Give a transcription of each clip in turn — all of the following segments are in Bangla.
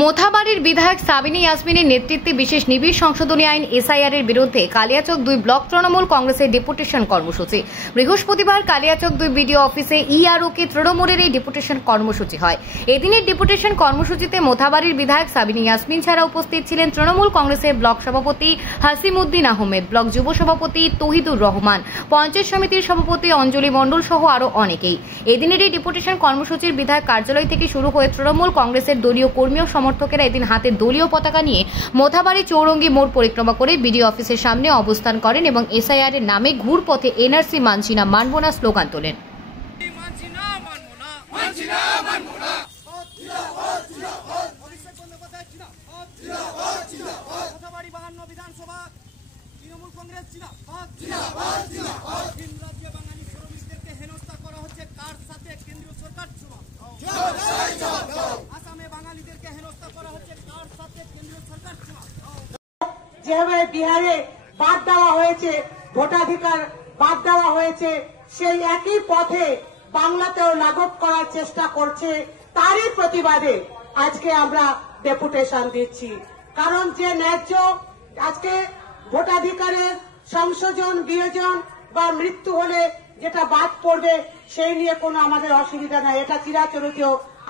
মোথাবাড়ির বিধায়ক সাবিনা ইয়াসমিনের নেতৃত্বে বিশেষ নিবিড় সংশোধনী আইন এসআইআর এর বিরুদ্ধে কালিয়াচক 2 ব্লক তৃণমূল কংগ্রেসের ডেপুটেশন কর্মসূচি। বৃহস্পতিবার কালিয়াচক 2 বিডিও অফিসে ইআরওকে তৃণমূলের এই ডেপুটেশন কর্মসূচি হয়। এদিনের ডেপুটেশন কর্মসূচিতে মোথাবাড়ির বিধায়ক সাবিনা ইয়াসমিন ছাড়া উপস্থিত ছিলেন তৃণমূল কংগ্রেসের ব্লক সভাপতি হাসিমউদ্দিন আহমেদ, ব্লক যুব সভাপতি তহিদুর রহমান, পঞ্চায়েত সমিতির সভাপতি অঞ্জলি মণ্ডল সহ আরও অনেকেই। এদিনের এই ডেপুটেশন কর্মসূচির বিধায়ক কার্যালয় থেকে শুরু হয়ে তৃণমূল কংগ্রেসের দলীয় কর্মী ও সমর্থকেরা এদিন হাতে দলীয় পতাকা নিয়ে মোথাবাড়ি চৌরঙ্গি মোড় পরিক্রমা করে বিডিও অফিসের সামনে অবস্থান করেন এবং এসআইআর এর নামে ঘুরপথে এনআরসি মানছি না মানব না স্লোগান তোলেন। যেভাবে বিহারে বাদ দেওয়া হয়েছে, ভোটাধিকার বাদ দেওয়া হয়েছে, সেই একই পথে বাংলাতেও লাঘব করার চেষ্টা করছে। তারই প্রতিবাদে আজকে আমরা ডেপুটেশন দিচ্ছি। কারণ যে ন্যায্য আজকে ভোটাধিকারের সংশোধন, বিয়োজন বা মৃত্যু হলে যেটা বাদ পড়বে সেই নিয়ে কোনো আমাদের অসুবিধা নাই, এটা চিরাচরিত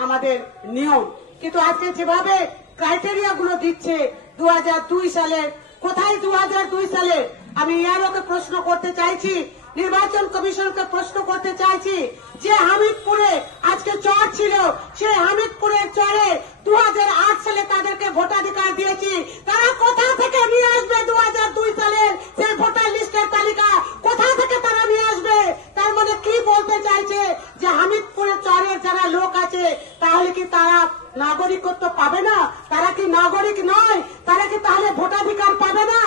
আমাদের নিয়ম। কিন্তু আজকে যেভাবে ক্রাইটেরিয়া গুলো দিচ্ছে 2002 সালের, কোথায় 2002 সালে? আমি ইয়ারোকে প্রশ্ন করতে চাইছি, নির্বাচন কমিশনকে প্রশ্ন করতে চাইছি, যে হামিদপুরে আজকে চর ছিল, সেই হামিদপুরের চরে 2008 সালে তাদেরকে ভোটাধিকার দিয়েছি, তারা কোথা থেকে নিয়ে আসবে 2002 সালের সেই ভোটার লিস্টের তালিকা? কোথা থেকে তারা নিয়ে আসবে? তার মানে কি বলতে চাইছে যে হামিদপুরের চরের যারা লোক আছে তাহলে কি তারা নাগরিকত্ব পাবে না? তারা কি নাগরিক নয়? তারা কি তাহলে ভোটাধিকার পাবে না?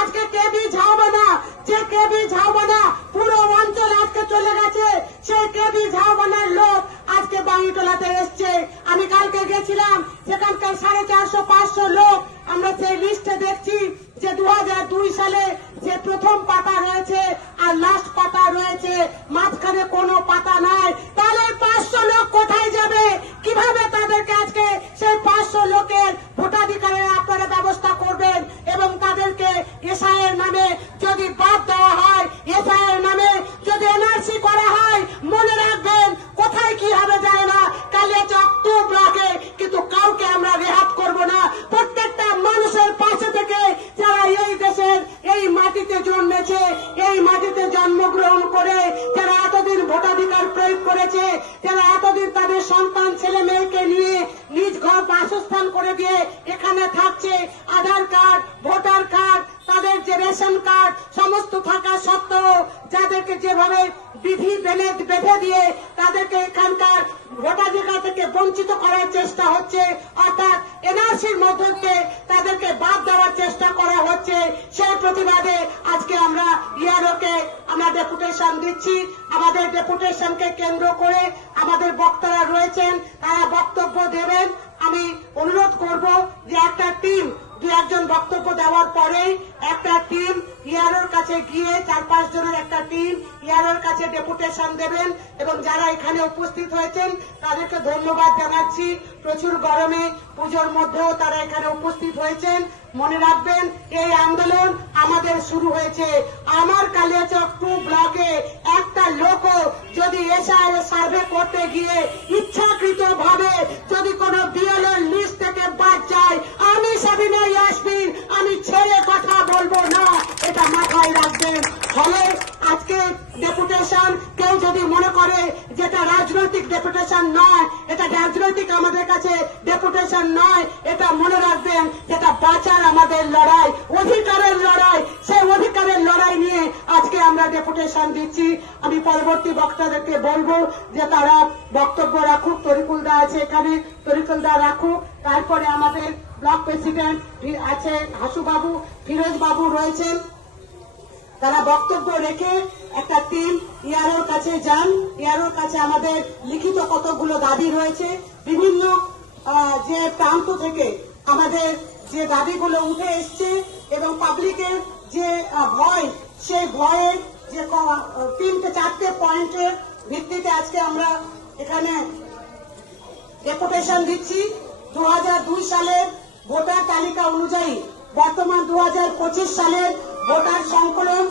আজকে কেবি ঝাউবানা, যে কেবি ঝাউবানা পুরো অঞ্চল আজকে চলে গেছে, সেই কেবি ঝাউবানার লোক আজকে বাঙ্গিটোলাতে এসছে। আমি কালকে গেছিলাম, সেখানকার 450-500 লোক আমরা সেই লিস্টে দেখছি যে 2002 সালে যে প্রথম পাতা রয়েছে আর লাস্ট পাতা রয়েছে, মাঝখানে কোনো পাতা নাই। তাহলে 500 লোক কোথায় যাবে? কিভাবে তাদেরকে আজকে সেই 500 লোকের ভোটাধিকারের আপনারা ব্যবস্থা করবেন? এবং তাদেরকে এসআইয়ের নামে যদি বাদ দেওয়া হয়, এসআইয়ের নামে যদি এনআরসি করা হয়, মনে রাখবেন কোথায় কি হবে যায় না, কালিয়াচক 2 ব্লকে কিন্তু কাউকে আমরা রেহাত করব না। প্রত্যেকটা মানুষের পাশে থেকে যারা এই দেশের এই মাটিতে জন্মেছে, এই মাটিতে জন্মগ্রহণ করে যারা এতদিন ভোটাধিকার প্রয়োগ করেছে, যারা এতদিন তাদের সন্তান ছেলে মেয়েকে নিয়ে নিজ ঘর বাসস্থান করে দিয়ে এখানে থাকছে, আধার কার্ড, ভোটার কার্ড, তাদের যে রেশন কার্ড সমস্ত থাকা সত্ত্বেও যাদেরকে যেভাবে বিধি বেঁধে দিয়ে তাদেরকে এখানকার ভোটাধিকার থেকে বঞ্চিত করার চেষ্টা হচ্ছে, অর্থাৎ এনআরসির মধ্যে তাদেরকে বাদ দেওয়ার চেষ্টা করা হচ্ছে, সেই প্রতিবাদে আজকে আমরা ইআরওকে আমরা ডেপুটেশন দিচ্ছি। আমাদের ডেপুটেশনকে কেন্দ্র করে আমাদের বক্তারা রয়েছেন, তারা বক্তব্য দেবেন। আমি অনুরোধ করব যে একটা টিম 2-1 বক্তব্য দেওয়ার পরেই একটা টিম ইআরওর কাছে গিয়ে 4-5 জনের একটা টিম ইআরওর কাছে ডেপুটেশন দেবেন। এবং যারা এখানে উপস্থিত হয়েছেন তাদেরকে ধন্যবাদ জানাচ্ছি। প্রচুর গরমে পুজোর মধ্যেও তারা এখানে উপস্থিত হয়েছেন। মনে রাখবেন এই আন্দোলন আমাদের শুরু হয়েছে। আমার কালিয়াচক 2 ব্লকে একটা লোকও যদি এসআইআর সার্ভে করতে গিয়ে ইচ্ছাকৃত ভাবে যদি কোনো বিএলএর লিস্ট থেকে বাদ যায়, আমি সাবিনা ইয়াসমিন আমি ছেড়ে কথা বলবো না, এটা মাথায় রাখবেন। ফলে আজকে ডেপুটেশন কেউ যদি মনে করে যেটা রাজনৈতিক ডেপুটেশন নয়, এটা রাজনৈতিক আমাদের কাছে ডেপুটেশন নয়, এটা মনে রাখবেন যেটা বাঁচার আমাদের লড়াই, অধিকারের লড়াই, সেই অধিকারের লড়াই নিয়ে আজকে আমরা ডেপুটেশন দিচ্ছি। আমি পরবর্তী বক্তাদেরকে বলবো যে তারা বক্তব্য রাখুক। তরিকুলদা আছে এখানে, তরিকুলদা রাখুক। তারপরে আমাদের ব্লক প্রেসিডেন্ট আছে হাসুবাবু, ফিরোজ বাবু রয়েছেন, তারা বক্তব্য রেখে একটা টিম ইআরওর কাছে যান। ইআরওর কাছে আমাদের লিখিত কতগুলো দাবি রয়েছে, বিভিন্ন যে প্রান্ত থেকে আমাদের যে দাবিগুলো উঠে এসছে এবং পাবলিকের যে ভয়, সেই ভয়ের যে 3-4টে পয়েন্টের ভিত্তিতে আজকে আমরা এখানে ডেপুটেশন দিচ্ছি। 2002 সালের ভোটার তালিকা অনুযায়ী বর্তমান 2025 সালের ভোটার সংকলন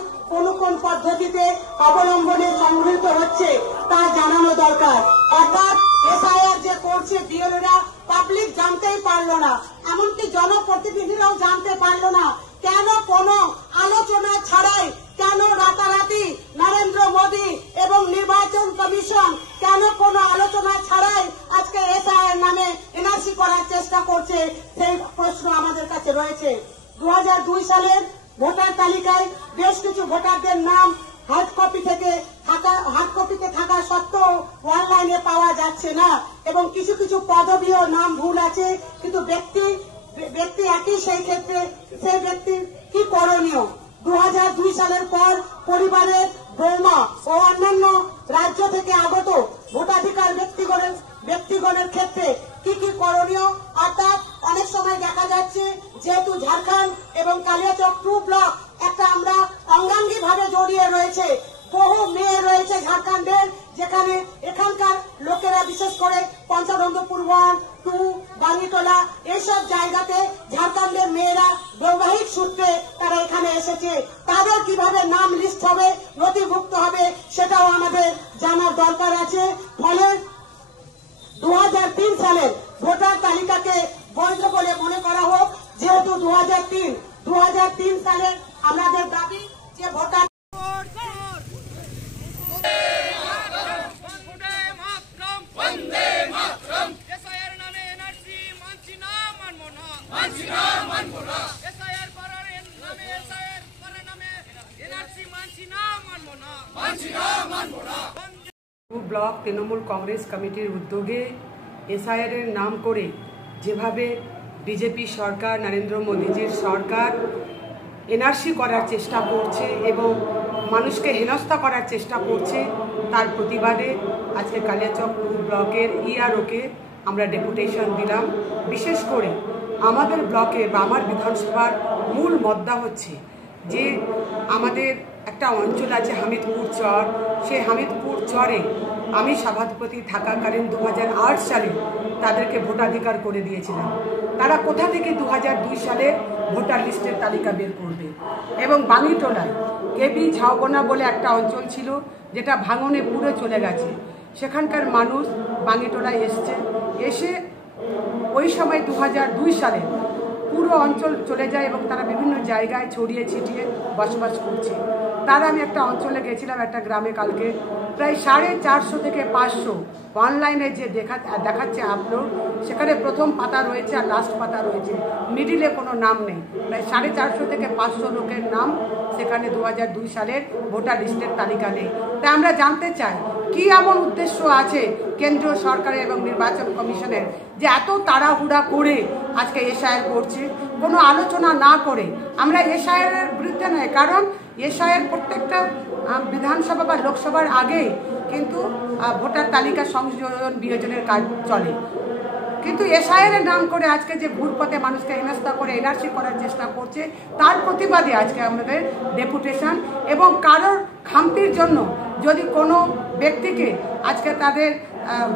কোন পদ্ধতিতে অবলম্বনে সংগৃহীত হচ্ছে তা জানানো দরকার। অর্থাৎ এসআইআর যে করছে বিএলওরা পাবলিক জানতেই পারলো না, এমনকি জনপ্রতিনিধিরাও জানতে পারলো না। কেন কোনো আলোচনা ছাড়াই, কেন রাতারাতি নরেন্দ্র মোদী এবং নির্বাচন কমিশন কেন কোনো আলোচনা ছাড়াই আজকে এসআইআর নামে এনআরসি করার চেষ্টা করছে, সেই প্রশ্ন আমাদের কাছে রয়েছে। 2002 সালের ভোটার তালিকায় বেশ কিছু ভোটারদের নাম হার্ড কপিতে থাকা সত্ত্বেও অনলাইনে পাওয়া যাচ্ছে না, এবং কিছু কিছু পদবীও নাম ভুল আছে, কিন্তু ব্যক্তি একই। সেই ক্ষেত্রে সেই ব্যক্তির কি করণীয়? 2002 সালের পর পরিবারের বৌমা ও অন্যান্য রাজ্য থেকে আগত ভোটাধিকার ব্যক্তিগণের ক্ষেত্রে কি কি করণীয়? অর্থাৎ অনেক সময় দেখা যাচ্ছে যেহেতু ঝাড়খণ্ড এবং কালিয়াচক 2 ব্লক একটা আমরা অঙ্গাঙ্গী ভাবে জড়িয়ে রয়েছে, বহু মেয়ে রয়েছে ঝাড়খণ্ডের, যেখানে এখানকার লোকেরা বিশেষ করে পঞ্চনন্দপুর 1, 2, বাঙ্গিটোলা এইসব জায়গাতে ঝাড়খণ্ডের মেয়েরা বৈবাহিক সূত্রে তারা এখানে এসেছে। তাদের কিভাবে নাম লিস্ট হবে, নথিভুক্ত হবে, সেটাও আমাদের জানার দরকার আছে। ফলে 2003 সালের ভোটার তালিকাকে বৈধ বলে মনে করা হোক। যেহেতু 2003 সালের আমাদের দাবি যে ভোটার ব্লক তৃণমূল কংগ্রেস কমিটির উদ্যোগে এসআইআর এর নাম করে যেভাবে বিজেপি সরকার, নরেন্দ্র মোদীজির সরকার এনআরসি করার চেষ্টা করছে এবং মানুষকে হেনস্থা করার চেষ্টা করছে, তার প্রতিবাদে আজকে কালিয়াচক ব্লকের ইআরওকে আমরা ডেপুটেশন দিলাম। বিশেষ করে আমাদের ব্লকে বা আমার বিধানসভার মূল মুদ্দা হচ্ছে যে আমাদের একটা অঞ্চল আছে হামিদপুর চর, সেই হামিদপুর চরে আমি সভাপতি থাকাকালীন 2008 সালে তাদেরকে ভোটাধিকার করে দিয়েছিলাম। তারা কোথা থেকে 2002 সালে ভোটার লিস্টের তালিকা বের করবে? এবং বাঙ্গিটোলায় কেবি ঝাউগোনা বলে একটা অঞ্চল ছিল, যেটা ভাঙনে পুড়ে চলে গেছে। সেখানকার মানুষ বাঙ্গিটোলায় এসে ওই সময় 2002 সালে পুরো অঞ্চল চলে যায় এবং তারা বিভিন্ন জায়গায় ছড়িয়ে ছিটিয়ে বসবাস করছে। তার আমি একটা অঞ্চলে গেছিলাম, একটা গ্রামে কালকে, প্রায় 450 থেকে 500 অনলাইনে যে দেখাচ্ছে আপলোড, সেখানে প্রথম পাতা রয়েছে আর লাস্ট পাতা রয়েছে, মিডিলে কোনো নাম নেই। প্রায় 450 থেকে 500 লোকের নাম সেখানে 2002 সালের ভোটার লিস্টের তালিকা নেই। তাই আমরা জানতে চাই কি এমন উদ্দেশ্য আছে কেন্দ্রীয় সরকারের এবং নির্বাচন কমিশনের যে এত তাড়াহুড়া করে আজকে এসআইআর করছে, কোনো আলোচনা না করে। আমরা এসআইআর এর বিরুদ্ধে নয়, কারণ এসআইআর প্রত্যেকটা বিধানসভা বা লোকসভার আগে কিন্তু ভোটার তালিকা সংযোজন বিয়োজনের কাজ চলে, কিন্তু এসআইআর এর নাম করে আজকে যে ঘুরপথে মানুষকে হেনস্থা করে এনআরসি করার চেষ্টা করছে, তার প্রতিবাদে আজকে আমাদের ডেপুটেশন। এবং কারোর খামতির জন্য যদি কোনো ব্যক্তিকে আজকে তাদের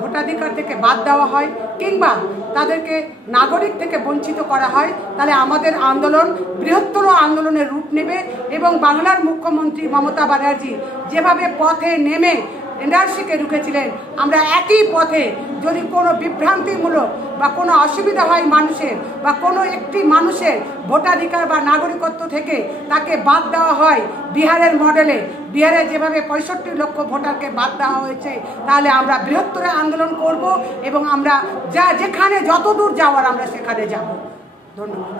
ভোটাধিকার থেকে বাদ দেওয়া হয় কিংবা তাদেরকে নাগরিক থেকে বঞ্চিত করা হয়, তাহলে আমাদের আন্দোলন বৃহত্তর আন্দোলনের রূপ নেবে। এবং বাংলার মুখ্যমন্ত্রী মমতা ব্যানার্জি যেভাবে পথে নেমে এনআরসিকে রুখেছিলেন, আমরা একই পথে যদি কোনো বিভ্রান্তিমূলক বা কোনো অসুবিধা হয় মানুষের বা কোনো একটি মানুষের ভোটাধিকার বা নাগরিকত্ব থেকে তাকে বাদ দেওয়া হয় বিহারের মডেলে, বিহারে যেভাবে 65 লক্ষ ভোটারকে বাদ দেওয়া হয়েছে, তাহলে আমরা বৃহত্তর আন্দোলন করব এবং আমরা যেখানে যতদূর যাওয়ার আমরা সেখানে যাব। ধন্যবাদ।